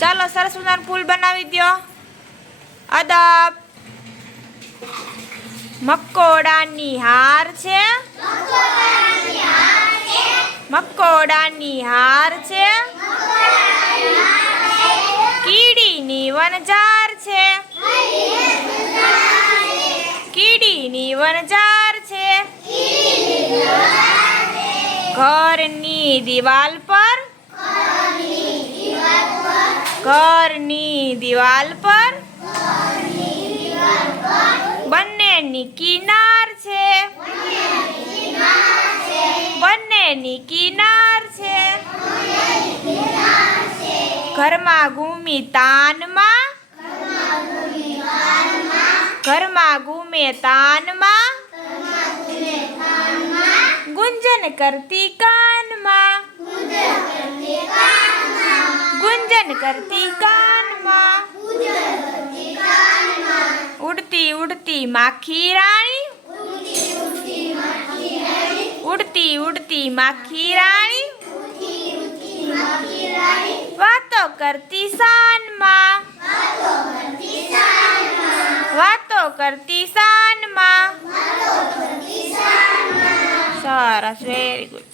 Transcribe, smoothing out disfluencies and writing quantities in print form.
ચાલો સરસ મજાનું ફૂલ બનાવી દો. અદબ. મકોડાની હાર છે. મકોડાની હાર છે. કીડીની વનજાર છે. કીડીની વનજાર છે. ઘરની દિવાલ પર. ઘરની દિવાલ પર. બંનેની કિનાર છે. બંનેની કિનાર છે. ઘરમાં ઘૂમી તાનમાં. ઘરમાં ઘૂમે તાનમાં. ગુંજન કરતી કાનમાં. ગુંજન કરતી કાનમાં. ઉડતી ઉડતી માખી રાણી. ઉડતી ઉડતી માખી રાણી. વાતો કરતી શાનમાં. વાતો કરતી શાનમાં. સરસ, વેરી ગુડ.